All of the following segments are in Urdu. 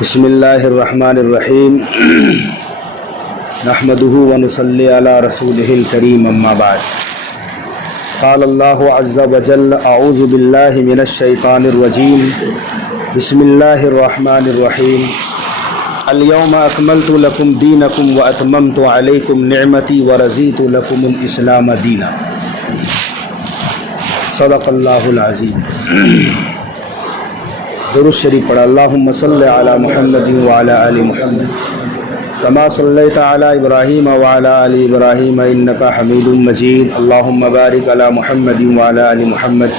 بسم اللہ الرحمن الرحیم نحمده ونصلی علی رسولہ الکریم اما بعد قال اللہ عز وجل اعوذ باللہ من الشیطان الرجیم بسم اللہ الرحمن الرحیم اليوم اکملت لکم دینکم واتممت علیکم نعمتی ورضیت لکم الاسلام دینا صدق اللہ العظیم۔ درود شریف پڑھا۔ اللہم صلی علی محمد وعلی آل محمد کما صلیت علی ابراہیم وعلی آل ابراہیم انکا حمید مجید۔ اللہم بارک علی محمد وعلی آل محمد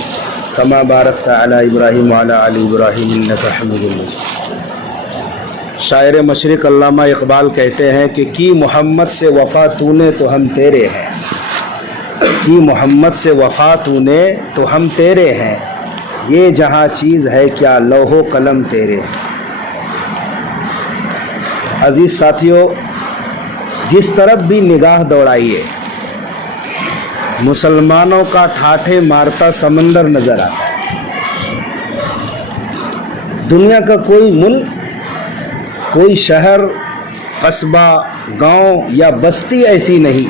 کما بارکت علی ابراہیم وعلی آل ابراہیم انکا حمید مجید۔ شاعر مشرق علامہ اقبال کہتے ہیں کہ کی محمد سے وفا تو نے تو ہم تیرے ہیں، کی محمد سے وفا تو نے تو ہم تیرے ہیں، یہ جہاں چیز ہے کیا لوح و قلم تیرے ہیں۔ عزیز ساتھیو، جس طرف بھی نگاہ دوڑائیے مسلمانوں کا ٹھاٹھے مارتا سمندر نظر آتا ہے۔ دنیا کا کوئی ملک، کوئی شہر، قصبہ، گاؤں یا بستی ایسی نہیں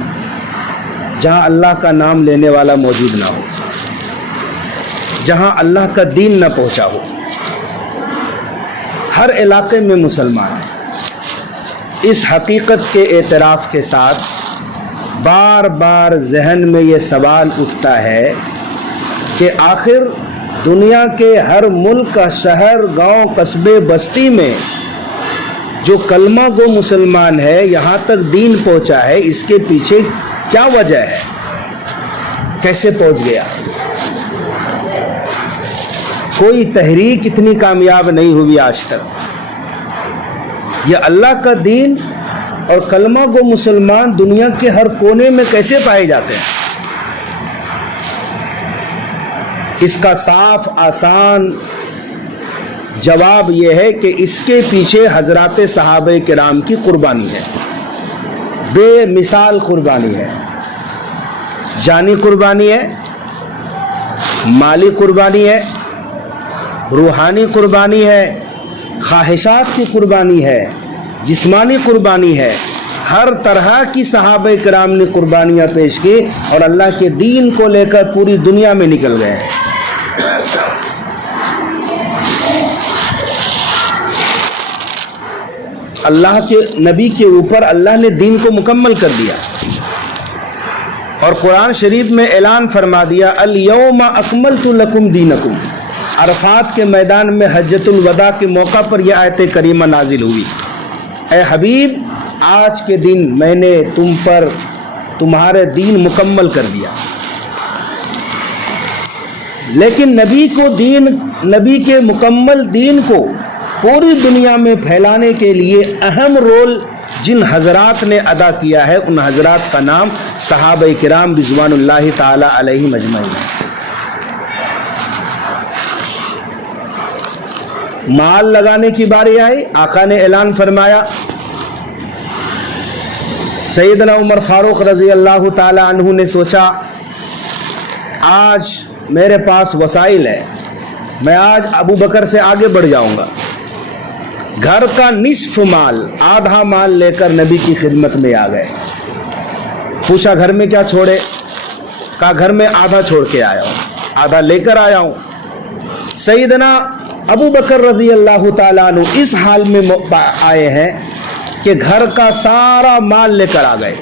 جہاں اللہ کا نام لینے والا موجود نہ ہو، جہاں اللہ کا دین نہ پہنچا ہو۔ ہر علاقے میں مسلمان ہیں۔ اس حقیقت کے اعتراف کے ساتھ بار بار ذہن میں یہ سوال اٹھتا ہے کہ آخر دنیا کے ہر ملک کا شہر، گاؤں، قصبے، بستی میں جو کلمہ گو مسلمان ہے، یہاں تک دین پہنچا ہے، اس کے پیچھے کیا وجہ ہے؟ کیسے پہنچ گیا؟ کوئی تحریک اتنی کامیاب نہیں ہوئی آج تک۔ یہ اللہ کا دین اور کلمہ گو مسلمان دنیا کے ہر کونے میں کیسے پائے جاتے ہیں؟ اس کا صاف آسان جواب یہ ہے کہ اس کے پیچھے حضرات صحابہ کرام کی قربانی ہے، بے مثال قربانی ہے۔ جانی قربانی ہے، مالی قربانی ہے، روحانی قربانی ہے، خواہشات کی قربانی ہے، جسمانی قربانی ہے۔ ہر طرح کی صحابہ کرام نے قربانیاں پیش کی اور اللہ کے دین کو لے کر پوری دنیا میں نکل گئے ہیں۔ اللہ کے نبی کے اوپر اللہ نے دین کو مکمل کر دیا اور قرآن شریف میں اعلان فرما دیا الیوم اکملت لکم دینکم۔ عرفات کے میدان میں حجۃ الوداع کے موقع پر یہ آیت کریمہ نازل ہوئی، اے حبیب آج کے دن میں نے تم پر تمہارے دین مکمل کر دیا۔ لیکن نبی کے مکمل دین کو پوری دنیا میں پھیلانے کے لیے اہم رول جن حضرات نے ادا کیا ہے، ان حضرات کا نام صحابہ کرام رضوان اللہ تعالی علیہم اجمعین۔ مال لگانے کی باری آئی، آقا نے اعلان فرمایا، سیدنا عمر فاروق رضی اللہ تعالی عنہ نے سوچا آج میرے پاس وسائل ہے، میں آج ابو بکر سے آگے بڑھ جاؤں گا۔ گھر کا نصف مال، آدھا مال لے کر نبی کی خدمت میں آ گئے۔ پوچھا گھر میں کیا چھوڑے؟ کہا گھر میں آدھا چھوڑ کے آیا ہوں، آدھا لے کر آیا ہوں۔ سیدنا ابو بکر رضی اللہ تعالیٰ عنہ اس حال میں آئے ہیں کہ گھر کا سارا مال لے کر آ گئے۔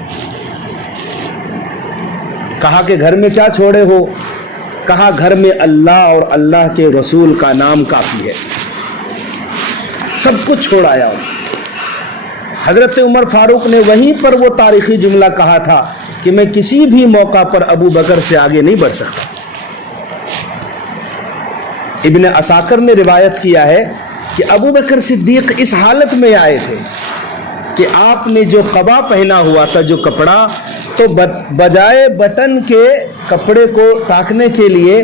کہا کہ گھر میں کیا چھوڑے ہو؟ کہا گھر میں اللہ اور اللہ کے رسول کا نام کافی ہے، سب کچھ چھوڑ آیا ہوں۔ حضرت عمر فاروق نے وہیں پر وہ تاریخی جملہ کہا تھا کہ میں کسی بھی موقع پر ابو بکر سے آگے نہیں بڑھ سکتا۔ ابن عساکر نے روایت کیا ہے کہ ابو بکر صدیق اس حالت میں آئے تھے کہ آپ نے جو قبا پہنا ہوا تھا، جو کپڑا، تو بجائے بٹن کے کپڑے کو ٹاکنے کے لیے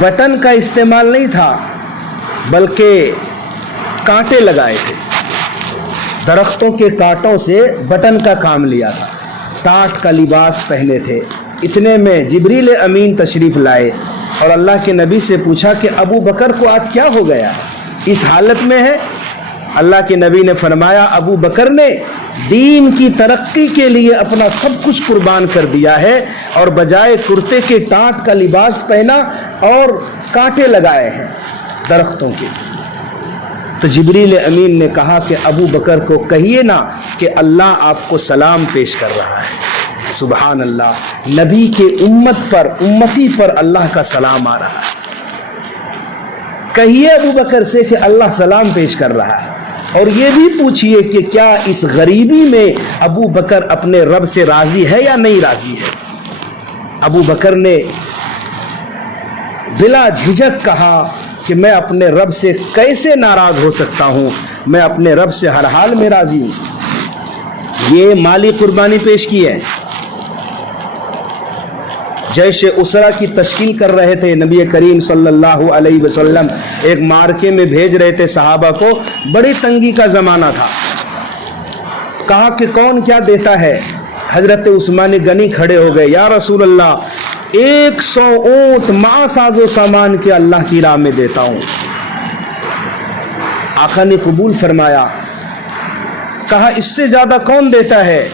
بٹن کا استعمال نہیں تھا، بلکہ کانٹے لگائے تھے، درختوں کے کانٹوں سے بٹن کا کام لیا تھا، ٹاٹ کا لباس پہنے تھے۔ اتنے میں جبریل امین تشریف لائے اور اللہ کے نبی سے پوچھا کہ ابو بکر کو آج کیا ہو گیا، اس حالت میں ہے؟ اللہ کے نبی نے فرمایا ابو بکر نے دین کی ترقی کے لیے اپنا سب کچھ قربان کر دیا ہے اور بجائے کرتے کے ٹانٹ کا لباس پہنا اور کانٹے لگائے ہیں درختوں کے۔ تو جبریل امین نے کہا کہ ابو بکر کو کہیے نا کہ اللہ آپ کو سلام پیش کر رہا ہے۔ سبحان اللہ، نبی کے امتی پر اللہ کا سلام آ رہا ہے۔ کہیے ابو بکر سے کہ اللہ سلام پیش کر رہا ہے، اور یہ بھی پوچھئے کہ کیا اس غریبی میں ابو بکر اپنے رب سے راضی ہے یا نہیں راضی ہے۔ ابو بکر نے بلا جھجک کہا کہ میں اپنے رب سے کیسے ناراض ہو سکتا ہوں، میں اپنے رب سے ہر حال میں راضی ہوں۔ یہ مالی قربانی پیش کی ہے۔ جیش اسرا کی تشکیل کر رہے تھے، نبی کریم صلی اللہ علیہ وسلم ایک مارکے میں بھیج رہے تھے صحابہ کو، بڑی تنگی کا زمانہ تھا۔ کہا کہ کون کیا دیتا ہے؟ حضرت عثمان غنی کھڑے ہو گئے، یا رسول اللہ 100 اونٹ مع ساز و سامان کے اللہ کی راہ میں دیتا ہوں۔ آقا نے قبول فرمایا۔ کہا اس سے زیادہ کون دیتا ہے؟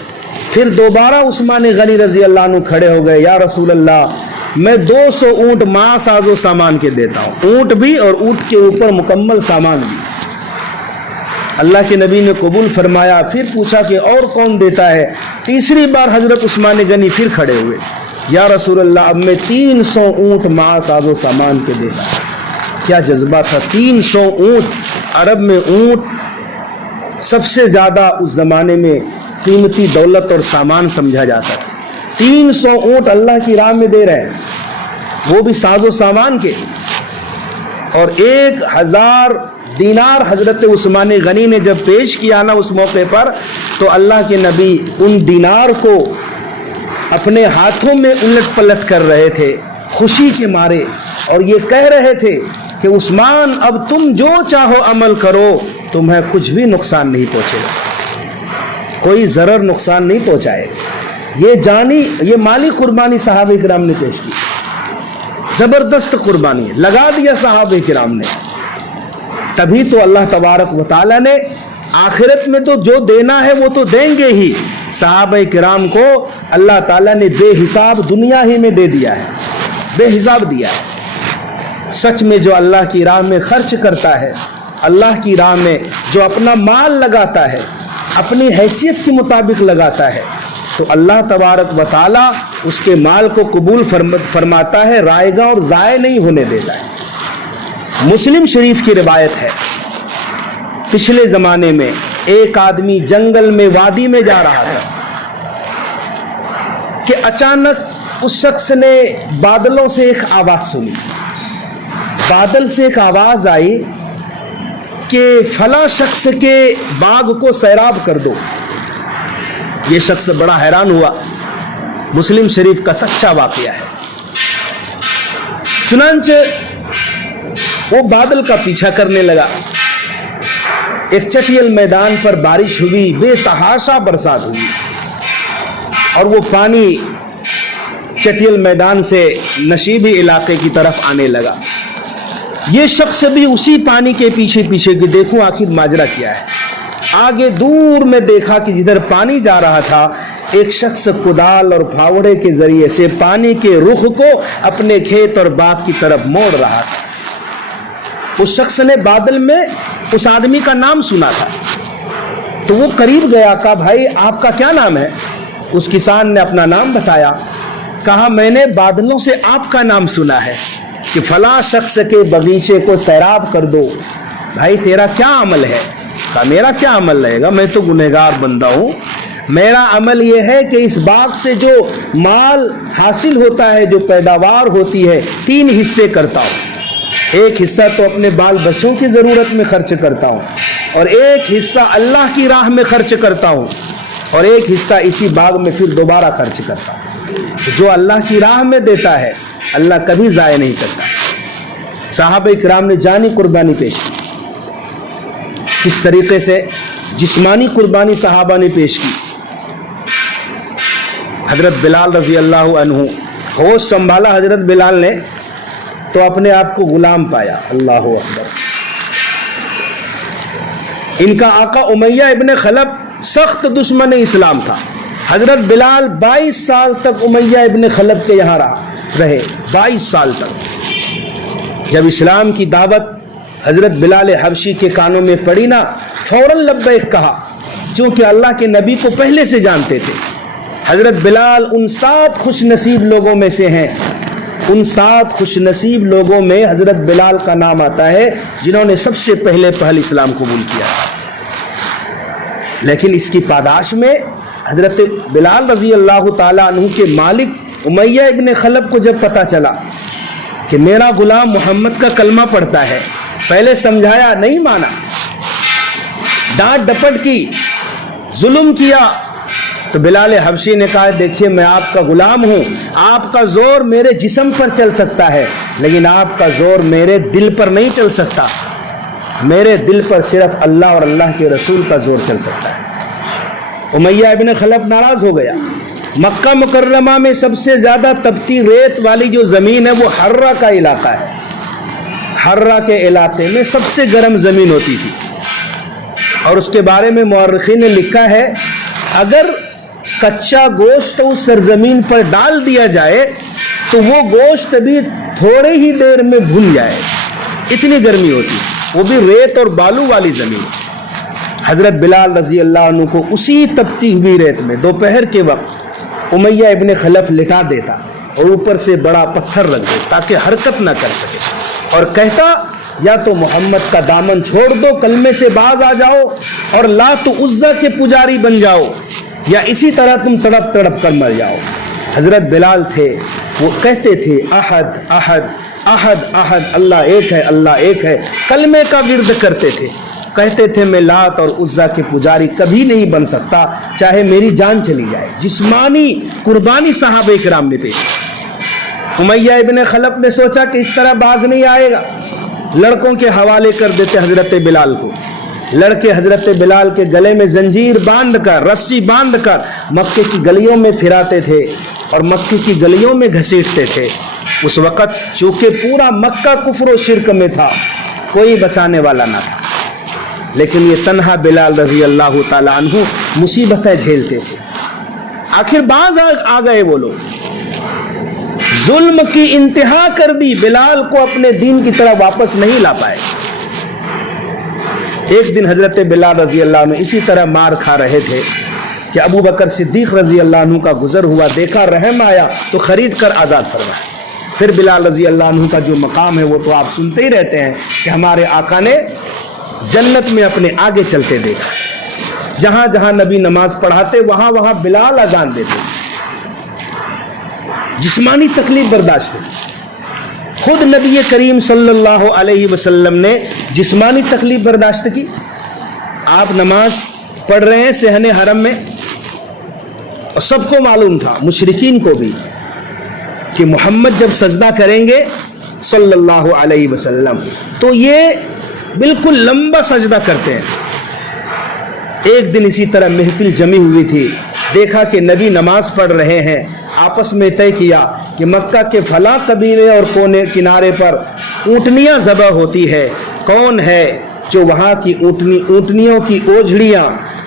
پھر دوبارہ عثمان غنی رضی اللہ عنہ کھڑے ہو گئے، یا رسول اللہ میں 200 اونٹ مع ساز و سامان کے دیتا ہوں، اونٹ بھی اور اونٹ کے اوپر مکمل سامان بھی۔ اللہ کے نبی نے قبول فرمایا۔ پھر پوچھا کہ اور کون دیتا ہے؟ تیسری بار حضرت عثمان غنی پھر کھڑے ہوئے، یا رسول اللہ اب میں 300 اونٹ مع ساز و سامان کے دیتا ہوں۔ کیا جذبہ تھا! 300 اونٹ! عرب میں اونٹ سب سے زیادہ اس زمانے میں قیمتی دولت اور سامان سمجھا جاتا تھا۔ 300 اونٹ اللہ کی راہ میں دے رہے ہیں، وہ بھی ساز و سامان کے۔ اور 1000 دینار حضرت عثمان غنی نے جب پیش کیا نا اس موقع پر، تو اللہ کے نبی ان دینار کو اپنے ہاتھوں میں الٹ پلٹ کر رہے تھے خوشی کے مارے، اور یہ کہہ رہے تھے کہ عثمان اب تم جو چاہو عمل کرو، تمہیں کچھ بھی نقصان نہیں پہنچے گا، کوئی ضرر نقصان نہیں پہنچائے۔ یہ مالی قربانی صحابہ کرام نے پیش کی، زبردست قربانی لگا دیا صحابہ کرام نے۔ تبھی تو اللہ تبارک و تعالیٰ نے آخرت میں تو جو دینا ہے وہ تو دیں گے ہی، صحابہ کرام کو اللہ تعالیٰ نے بے حساب دنیا ہی میں دے دیا ہے، بے حساب دیا ہے۔ سچ میں جو اللہ کی راہ میں خرچ کرتا ہے، اللہ کی راہ میں جو اپنا مال لگاتا ہے، اپنی حیثیت کے مطابق لگاتا ہے، تو اللہ تبارک و تعالیٰ اس کے مال کو قبول فرماتا ہے، رائے گا اور ضائع نہیں ہونے دیتا ہے۔ مسلم شریف کی روایت ہے، پچھلے زمانے میں ایک آدمی جنگل میں وادی میں جا رہا تھا کہ اچانک اس شخص نے بادلوں سے ایک آواز سنی۔ بادل سے ایک آواز آئی کہ فلاں شخص کے باغ کو سیراب کر دو۔ یہ شخص بڑا حیران ہوا، مسلم شریف کا سچا واقعہ ہے۔ چنانچہ وہ بادل کا پیچھا کرنے لگا۔ ایک چٹیل میدان پر بارش ہوئی، بے تحاشا برسات ہوئی، اور وہ پانی چٹیل میدان سے نشیبی علاقے کی طرف آنے لگا۔ یہ شخص بھی اسی پانی کے پیچھے پیچھے کہ دیکھوں آخر ماجرا کیا ہے۔ آگے دور میں دیکھا کہ جدھر پانی جا رہا تھا، ایک شخص کدال اور پھاوڑے کے ذریعے سے پانی کے رخ کو اپنے کھیت اور باغ کی طرف موڑ رہا تھا۔ اس شخص نے بادل میں اس آدمی کا نام سنا تھا، تو وہ قریب گیا، کہا بھائی آپ کا کیا نام ہے؟ اس کسان نے اپنا نام بتایا، کہا میں نے بادلوں سے آپ کا نام سنا ہے کہ فلاں شخص کے باغیچے کو سیراب کر دو، بھائی تیرا کیا عمل ہے؟ کہا میرا کیا عمل رہے گا، میں تو گنہگار بندہ ہوں، میرا عمل یہ ہے کہ اس باغ سے جو مال حاصل ہوتا ہے، جو پیداوار ہوتی ہے، 3 حصے کرتا ہوں۔ ایک حصہ تو اپنے بال بچوں کی ضرورت میں خرچ کرتا ہوں، اور ایک حصہ اللہ کی راہ میں خرچ کرتا ہوں، اور ایک حصہ اسی باغ میں پھر دوبارہ خرچ کرتا ہوں۔ جو اللہ کی راہ میں دیتا ہے اللہ کبھی ضائع نہیں کرتا۔ صحابہ کرام نے جانی قربانی پیش کی۔ کس طریقے سے جسمانی قربانی صحابہ نے پیش کی۔ حضرت بلال رضی اللہ عنہ، ہوش سنبھالا حضرت بلال نے تو اپنے آپ کو غلام پایا۔ اللہ اکبر۔ ان کا آقا امیہ ابن خلف سخت دشمن اسلام تھا. حضرت بلال 22 سال تک امیہ ابن خلف کے یہاں رہے. 22 سال تک. جب اسلام کی دعوت حضرت بلال حبشی کے کانوں میں پڑی نا، فوراً لبیک کہا، چونکہ اللہ کے نبی کو پہلے سے جانتے تھے. حضرت بلال ان 7 خوش نصیب لوگوں میں سے ہیں. ان 7 خوش نصیب لوگوں میں حضرت بلال کا نام آتا ہے جنہوں نے سب سے پہلے اسلام قبول کیا. لیکن اس کی پاداش میں حضرت بلال رضی اللہ تعالیٰ عنہ کے مالک امیہ ابن خلف کو جب پتہ چلا کہ میرا غلام محمد کا کلمہ پڑھتا ہے، پہلے سمجھایا نہیں مانا، ڈانٹ ڈپٹ کی، ظلم کیا، تو بلال حبشی نے کہا دیکھیے میں آپ کا غلام ہوں، آپ کا زور میرے جسم پر چل سکتا ہے لیکن آپ کا زور میرے دل پر نہیں چل سکتا. میرے دل پر صرف اللہ اور اللہ کے رسول کا زور چل سکتا ہے. امیہ ابن خلف ناراض ہو گیا. مکہ مکرمہ میں سب سے زیادہ تپتی ریت والی جو زمین ہے وہ حرہ کا علاقہ ہے. حرہ کے علاقے میں سب سے گرم زمین ہوتی تھی اور اس کے بارے میں مورخین نے لکھا ہے اگر کچا گوشت اس سرزمین پر ڈال دیا جائے تو وہ گوشت بھی تھوڑے ہی دیر میں بھن جائے، اتنی گرمی ہوتی، وہ بھی ریت اور بالو والی زمین. حضرت بلال رضی اللہ عنہ کو اسی تپتی ہوئی ریت میں دوپہر کے وقت امیہ ابن خلف لٹا دیتا اور اوپر سے بڑا پتھر رکھ دیتا تاکہ حرکت نہ کر سکے، اور کہتا یا تو محمد کا دامن چھوڑ دو، کلمے سے باز آ جاؤ اور لات و عزا کے پجاری بن جاؤ، یا اسی طرح تم تڑپ تڑپ کر مر جاؤ. حضرت بلال تھے، وہ کہتے تھے احد احد احد احد، اللہ ایک ہے اللہ ایک ہے. کلمے کا ورد کرتے تھے، کہتے تھے میں لات اور عزا کے پجاری کبھی نہیں بن سکتا چاہے میری جان چلی جائے. جسمانی قربانی صحابہ کرام نے پیش کی. امیہ ابن خلف نے سوچا کہ اس طرح باز نہیں آئے گا، لڑکوں کے حوالے کر دیتے حضرت بلال کو. لڑکے حضرت بلال کے گلے میں زنجیر باندھ کر، رسی باندھ کر مکے کی گلیوں میں پھراتے تھے اور مکے کی گلیوں میں گھسیٹتے تھے. اس وقت چونکہ پورا مکہ کفر و شرک میں تھا، کوئی بچانے والا نہ تھا، لیکن یہ تنہا بلال رضی اللہ تعالیٰ عنہ مصیبتیں جھیلتے تھے. آخر باز آ گئے وہ لوگ، ظلم کی انتہا کر دی، بلال کو اپنے دین کی طرح واپس نہیں لا پائے. ایک دن حضرت بلال رضی اللہ عنہ اسی طرح مار کھا رہے تھے کہ ابو بکر صدیق رضی اللہ عنہ کا گزر ہوا، دیکھا، رحم آیا تو خرید کر آزاد فرمایا. پھر بلال رضی اللہ عنہ کا جو مقام ہے وہ تو آپ سنتے ہی رہتے ہیں کہ ہمارے آقا نے جنت میں اپنے آگے چلتے دیکھا، جہاں جہاں نبی نماز پڑھاتے وہاں وہاں بلال اذان دیتے. جسمانی تکلیف برداشت کی. خود نبی کریم صلی اللہ علیہ وسلم نے جسمانی تکلیف برداشت کی. آپ نماز پڑھ رہے ہیں صحن حرم میں اور سب کو معلوم تھا، مشرکین کو بھی، کہ محمد جب سجدہ کریں گے صلی اللہ علیہ وسلم تو یہ بالکل لمبا سجدہ کرتے ہیں. ایک دن اسی طرح محفل جمی ہوئی تھی، دیکھا کہ نبی نماز پڑھ رہے ہیں، آپس میں طے کیا کہ مکہ کے فلاں قبیلے اور کونے کنارے پر اونٹنیاں ذبح ہوتی ہے، کون ہے جو وہاں کی اونٹنیوں کی اوجھڑیاں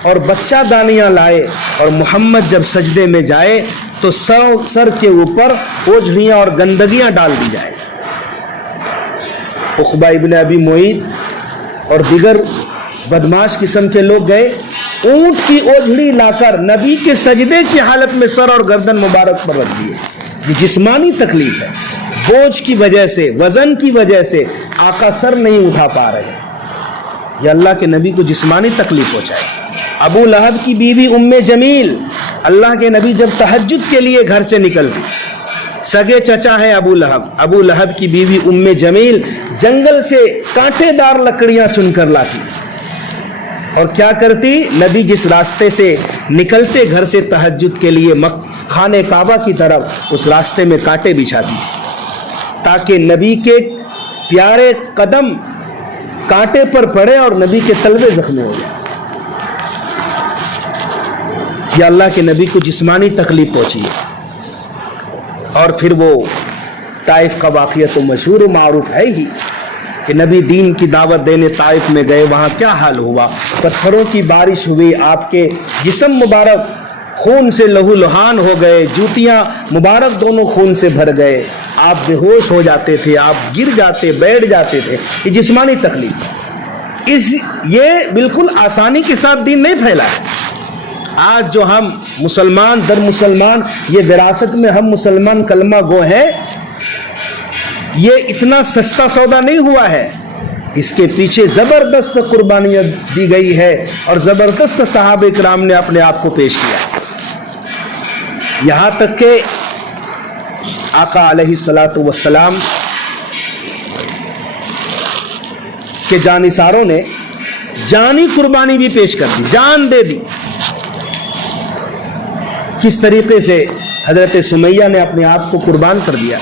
اور بچہ دانیاں لائے اور محمد جب سجدے میں جائے تو سر کے اوپر اوجھڑیاں اور گندگیاں ڈال دی جائے. عقبہ ابن ابی معیط اور دیگر بدماش قسم کے لوگ گئے، اونٹ کی اوجھڑی لا کر نبی کے سجدے کی حالت میں سر اور گردن مبارک پر رکھ دیے. یہ جسمانی تکلیف ہے، بوجھ کی وجہ سے، وزن کی وجہ سے آقا سر نہیں اٹھا پا رہے. یہ اللہ کے نبی کو جسمانی تکلیف پہنچائے. ابو لہب کی بیوی ام جمیل، اللہ کے نبی جب تہجد کے لیے گھر سے نکلتی، سگے چچا ہے ابو لہب، ابو لہب کی بیوی ام جمیل جنگل سے کانٹے دار لکڑیاں چن کر لاتی اور کیا کرتی، نبی جس راستے سے نکلتے گھر سے تہجد کے لیے خانہ کعبہ کی طرف، اس راستے میں کانٹے بچھاتی تاکہ نبی کے پیارے قدم کانٹے پر پڑے اور نبی کے تلوے زخمی ہو جائے. یا اللہ کے نبی کو جسمانی تکلیف پہنچی ہے. اور پھر وہ طائف کا واقعہ تو مشہور و معروف ہے ہی کہ نبی دین کی دعوت دینے طائف میں گئے، وہاں کیا حال ہوا؟ پتھروں کی بارش ہوئی، آپ کے جسم مبارک خون سے لہو لہان ہو گئے، جوتیاں مبارک دونوں خون سے بھر گئے، آپ بے ہوش ہو جاتے تھے، آپ گر جاتے، بیٹھ جاتے تھے۔ یہ جسمانی تکلیف، یہ بالکل آسانی کے ساتھ دین نہیں پھیلا ہے۔ آج جو ہم مسلمان در مسلمان، یہ وراثت میں ہم مسلمان کلمہ گو ہیں، یہ اتنا سستا سودا نہیں ہوا ہے۔ اس کے پیچھے زبردست قربانیاں دی گئی ہے اور زبردست صحابہ کرام نے اپنے آپ کو پیش کیا، یہاں تک کہ آقا علیہ الصلاۃ والسلام کے جانثاروں نے جانی قربانی بھی پیش کر دی، جان دے دی۔ کس طریقے سے حضرت سمیہ نے اپنے آپ کو قربان کر دیا،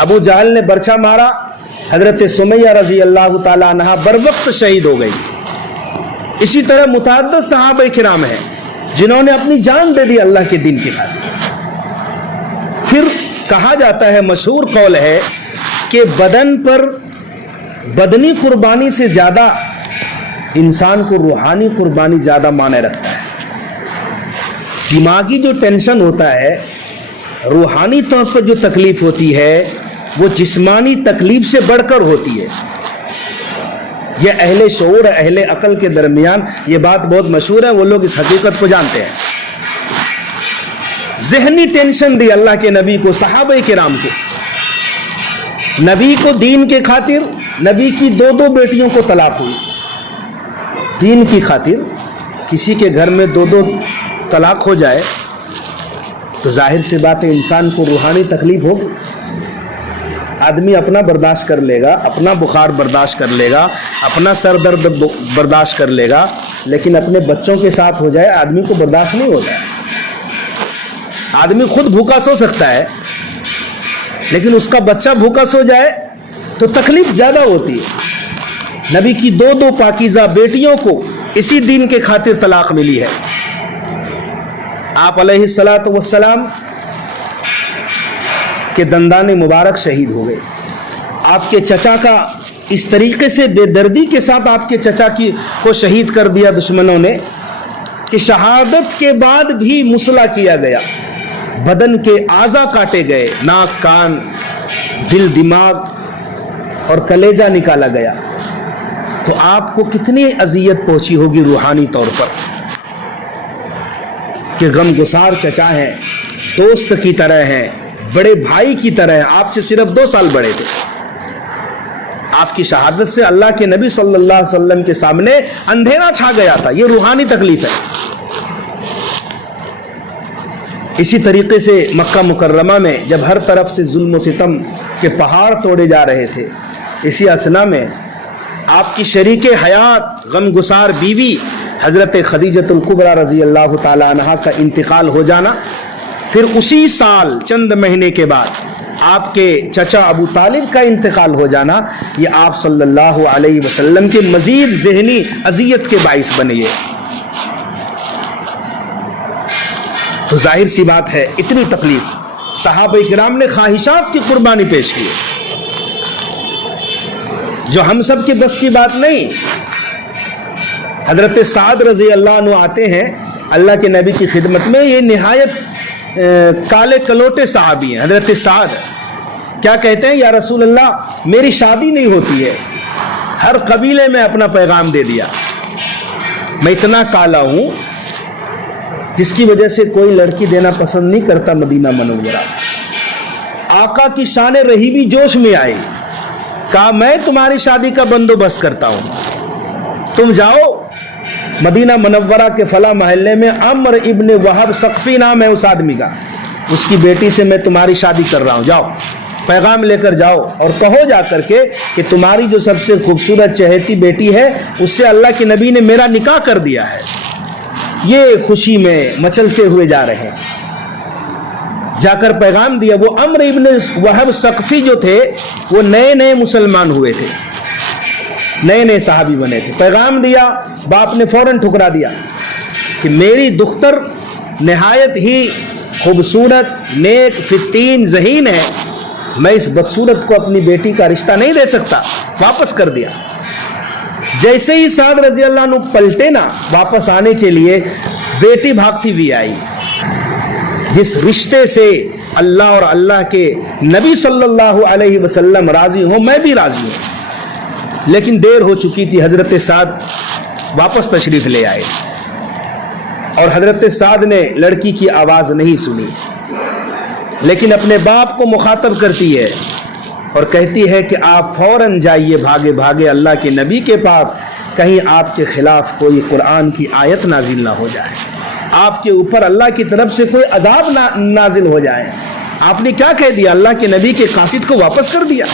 ابو جہل نے برچا مارا، حضرت سمیہ رضی اللہ تعالی عنہا بر وقت شہید ہو گئی۔ اسی طرح متعدد صحابہ کرام ہیں جنہوں نے اپنی جان دے دی اللہ کے دین کی خاطر۔ پھر کہا جاتا ہے، مشہور قول ہے کہ بدن پر بدنی قربانی سے زیادہ انسان کو روحانی قربانی زیادہ معنی رکھتا ہے۔ دماغی جو ٹینشن ہوتا ہے، روحانی طور پر جو تکلیف ہوتی ہے، وہ جسمانی تکلیف سے بڑھ کر ہوتی ہے۔ یہ اہل شعور، اہل عقل کے درمیان یہ بات بہت مشہور ہے، وہ لوگ اس حقیقت کو جانتے ہیں۔ ذہنی ٹینشن دی اللہ کے نبی کو، صحابہ کرام کو۔ نبی کو دین کے خاطر، نبی کی دو بیٹیوں کو طلاق ہوئی۔ دین کی خاطر کسی کے گھر میں دو طلاق ہو جائے تو ظاہر سی بات ہے انسان کو روحانی تکلیف ہوگی۔ آدمی اپنا برداشت کر لے گا، اپنا بخار برداشت کر لے گا، اپنا سر درد برداشت کر لے گا، لیکن اپنے بچوں کے ساتھ ہو جائے آدمی کو برداشت نہیں ہوتا ہے۔ آدمی خود بھوکا سو سکتا ہے، لیکن اس کا بچہ بھوکا سو جائے تو تکلیف زیادہ ہوتی ہے۔ نبی کی دو پاکیزہ بیٹیوں کو اسی دین کے خاطر طلاق ملی ہے۔ آپ علیہ الصلاۃ والسلام کے دندان مبارک شہید ہو گئے۔ آپ کے چچا کا اس طریقے سے بے دردی کے ساتھ آپ کے چچا کو شہید کر دیا دشمنوں نے کہ شہادت کے بعد بھی مصلح کیا گیا، بدن کے اعضاء کاٹے گئے، ناک، کان، دل، دماغ اور کلیجہ نکالا گیا۔ تو آپ کو کتنی اذیت پہنچی ہوگی روحانی طور پر کہ غم گسار چچا ہیں، دوست کی طرح ہیں، بڑے بھائی کی طرح ہیں، آپ سے صرف 2 سال بڑے تھے۔ آپ کی شہادت سے اللہ کے نبی صلی اللہ علیہ وسلم کے سامنے اندھیرا چھا گیا تھا۔ یہ روحانی تکلیف ہے۔ اسی طریقے سے مکہ مکرمہ میں جب ہر طرف سے ظلم و ستم کے پہاڑ توڑے جا رہے تھے، اسی اثنا میں آپ کی شریک حیات غم گسار بیوی حضرت خدیجۃ الکبریٰ رضی اللہ تعالی عنہا کا انتقال ہو جانا، پھر اسی سال چند مہینے کے بعد آپ کے چچا ابو طالب کا انتقال ہو جانا، یہ آپ صلی اللہ علیہ وسلم کے مزید ذہنی اذیت کے باعث بنے۔ تو ظاہر سی بات ہے اتنی تکلیف صحابہ کرام نے خواہشات کی قربانی پیش کی، جو ہم سب کے بس کی بات نہیں۔ حضرت سعد رضی اللہ عنہ آتے ہیں اللہ کے نبی کی خدمت میں، یہ نہایت کالے کلوٹے صحابی ہیں۔ حضرت سعد کیا کہتے ہیں، یا رسول اللہ میری شادی نہیں ہوتی ہے، ہر قبیلے میں اپنا پیغام دے دیا، میں اتنا کالا ہوں جس کی وجہ سے کوئی لڑکی دینا پسند نہیں کرتا مدینہ منورہ۔ آقا کی شان رحیمی جوش میں آئی، کہا میں تمہاری شادی کا بندوبست کرتا ہوں، تم جاؤ مدینہ منورہ کے فلاں محلے میں، عمر ابن وہب ثقفی نام ہے اس آدمی کا، اس کی بیٹی سے میں تمہاری شادی کر رہا ہوں، جاؤ پیغام لے کر جاؤ اور کہو جا کر کے کہ تمہاری جو سب سے خوبصورت چہیتی بیٹی ہے اس سے اللہ کے نبی نے میرا نکاح کر دیا ہے۔ یہ خوشی میں مچلتے ہوئے جا رہے ہیں، جا کر پیغام دیا۔ وہ عمر ابن وہب ثقفی جو تھے وہ نئے مسلمان ہوئے تھے، نئے صحابی بنے تھے۔ پیغام دیا، باپ نے فوراً ٹھکرا دیا کہ میری دختر نہایت ہی خوبصورت، نیک، فتین، ذہین ہے، میں اس بدصورت کو اپنی بیٹی کا رشتہ نہیں دے سکتا، واپس کر دیا۔ جیسے ہی سعد رضی اللہ عنہ پلٹے نا واپس آنے کے لیے، بیٹی بھاگتی ہوئی آئی۔ جس رشتے سے اللہ اور اللہ کے نبی صلی اللہ علیہ وسلم راضی ہوں، میں بھی راضی ہوں، لیکن دیر ہو چکی تھی۔ حضرت سعد واپس تشریف لے آئے اور حضرت سعد نے لڑکی کی آواز نہیں سنی، لیکن اپنے باپ کو مخاطب کرتی ہے اور کہتی ہے کہ آپ فوراً جائیے بھاگے بھاگے اللہ کے نبی کے پاس، کہیں آپ کے خلاف کوئی قرآن کی آیت نازل نہ ہو جائے، آپ کے اوپر اللہ کی طرف سے کوئی عذاب نازل ہو جائے۔ آپ نے کیا کہہ دیا؟ اللہ کے نبی کے قاصد کو واپس کر دیا۔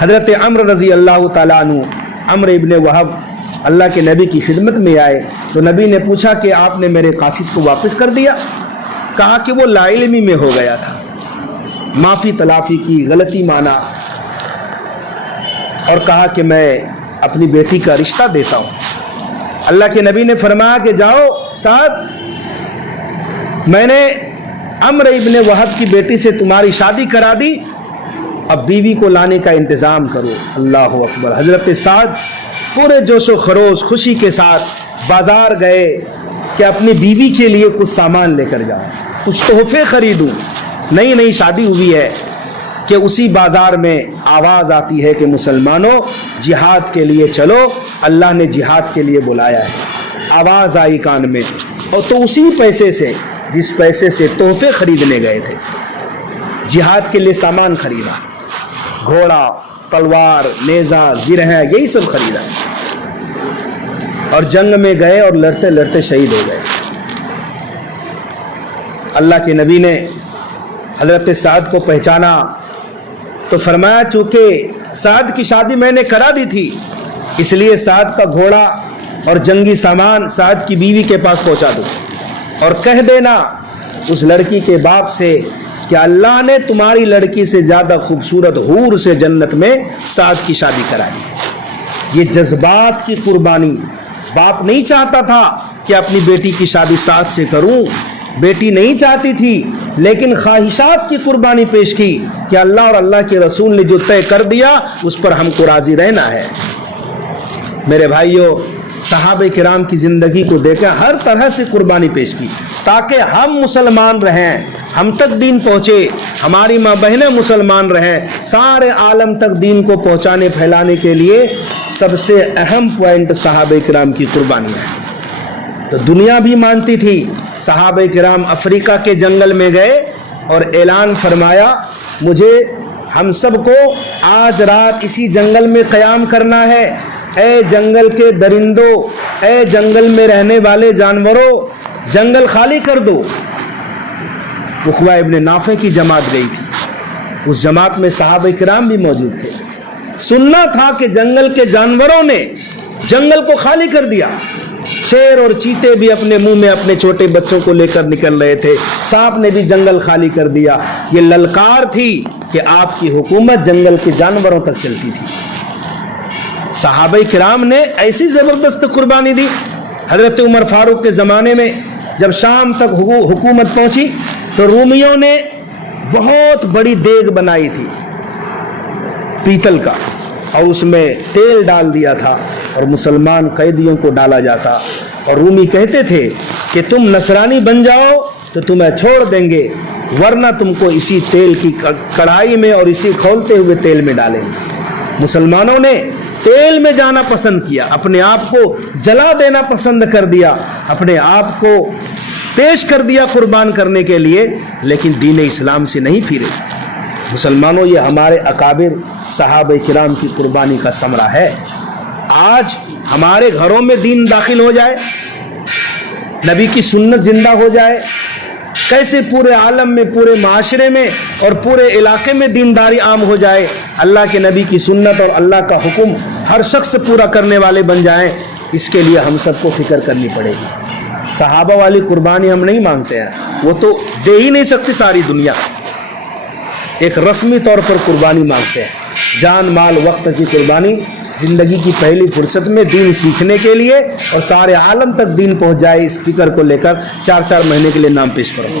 حضرت عمرو رضی اللہ تعالیٰ عنہ، عمرو ابن وہب، اللہ کے نبی کی خدمت میں آئے تو نبی نے پوچھا کہ آپ نے میرے قاصد کو واپس کر دیا؟ کہا کہ وہ لا علمی میں ہو گیا تھا، معافی تلافی کی، غلطی مانا، اور کہا کہ میں اپنی بیٹی کا رشتہ دیتا ہوں۔ اللہ کے نبی نے فرمایا کہ جاؤ سعد، میں نے عمرو ابن وہب کی بیٹی سے تمہاری شادی کرا دی، اب بیوی کو لانے کا انتظام کرو۔ اللہ اکبر۔ حضرت سعد پورے جوش و خروش خوشی کے ساتھ بازار گئے کہ اپنی بیوی کے لیے کچھ سامان لے کر جاؤ، کچھ تحفے خریدوں۔ نئی نئی شادی ہوئی ہے کہ اسی بازار میں آواز آتی ہے کہ مسلمانوں جہاد کے لیے چلو، اللہ نے جہاد کے لیے بلایا ہے۔ آواز آئی کان میں، اور تو اسی پیسے سے، جس پیسے سے تحفے خریدنے گئے تھے، جہاد کے لیے سامان خریدا، گھوڑا، تلوار، نیزہ، زرہ، یہی سب خریدا، اور جنگ میں گئے اور لڑتے لڑتے شہید ہو گئے۔ اللہ کے نبی نے حضرت سعد کو پہچانا تو فرمایا چونکہ سعد کی شادی میں نے کرا دی تھی، اس لیے سعد کا گھوڑا اور جنگی سامان سعد کی بیوی کے پاس پہنچا دو، اور کہہ دینا اس لڑکی کے باپ سے کہ اللہ نے تمہاری لڑکی سے زیادہ خوبصورت حور سے جنت میں سعد کی شادی کرائی۔ یہ جذبات کی قربانی، باپ نہیں چاہتا تھا کہ اپنی بیٹی کی شادی سعد سے کروں، بیٹی نہیں چاہتی تھی، لیکن خواہشات کی قربانی پیش کی کہ اللہ اور اللہ کے رسول نے جو طے کر دیا اس پر ہم کو راضی رہنا ہے۔ میرے بھائیوں، صحابہ کرام کی زندگی کو دیکھیں، ہر طرح سے قربانی پیش کی تاکہ ہم مسلمان رہیں، ہم تک دین پہنچے، ہماری ماں بہنیں مسلمان رہیں، سارے عالم تک دین کو پہنچانے پھیلانے کے لیے سب سے اہم پوائنٹ صحابہ کرام کی قربانی ہے۔ تو دنیا بھی مانتی تھی۔ صحابہ کرام افریقہ کے جنگل میں گئے اور اعلان فرمایا، مجھے ہم سب کو آج رات اسی جنگل میں قیام کرنا ہے، اے جنگل کے درندوں، اے جنگل میں رہنے والے جانوروں، جنگل خالی کر دو۔ عقبہ ابن نافع کی جماعت گئی تھی، اس جماعت میں صحابہ کرام بھی موجود تھے۔ سننا تھا کہ جنگل کے جانوروں نے جنگل کو خالی کر دیا، شیر اور چیتے بھی اپنے منہ میں اپنے چھوٹے بچوں کو لے کر نکل رہے تھے، سانپ نے بھی جنگل خالی کر دیا۔ یہ للکار تھی کہ آپ کی حکومت جنگل کے جانوروں تک چلتی تھی۔ صحابہ کرام نے ایسی زبردست قربانی دی۔ حضرت عمر فاروق کے زمانے میں جب شام تک حکومت پہنچی تو رومیوں نے بہت بڑی دیگ بنائی تھی پیتل کا، اور اس میں تیل ڈال دیا تھا اور مسلمان قیدیوں کو ڈالا جاتا، اور رومی کہتے تھے کہ تم نصرانی بن جاؤ تو تمہیں چھوڑ دیں گے، ورنہ تم کو اسی تیل کی کڑھائی میں اور اسی کھولتے ہوئے تیل میں ڈالیں گے۔ مسلمانوں نے تیل میں جانا پسند کیا، اپنے آپ کو جلا دینا پسند کر دیا، اپنے آپ کو پیش کر دیا قربان کرنے کے لیے، لیکن دین اسلام سے نہیں پھرے۔ مسلمانوں، یہ ہمارے اکابر صحابہ کرام کی قربانی کا ثمرہ ہے۔ آج ہمارے گھروں میں دین داخل ہو جائے، نبی کی سنت زندہ ہو جائے، کیسے پورے عالم میں، پورے معاشرے میں اور پورے علاقے میں دینداری عام ہو جائے، اللہ کے نبی کی سنت اور اللہ کا حکم ہر شخص پورا کرنے والے بن جائیں، اس کے لیے ہم سب کو فکر کرنی پڑے گی۔ صحابہ والی قربانی ہم نہیں مانگتے ہیں، وہ تو دے ہی نہیں سکتی ساری دنیا، ایک رسمی طور پر قربانی مانگتے ہیں، جان مال وقت کی قربانی، زندگی کی پہلی فرصت میں دین سیکھنے کے لیے اور سارے عالم تک دین پہنچ جائے، اس فکر کو لے کر 4 مہینے کے لیے نام پیش کرو۔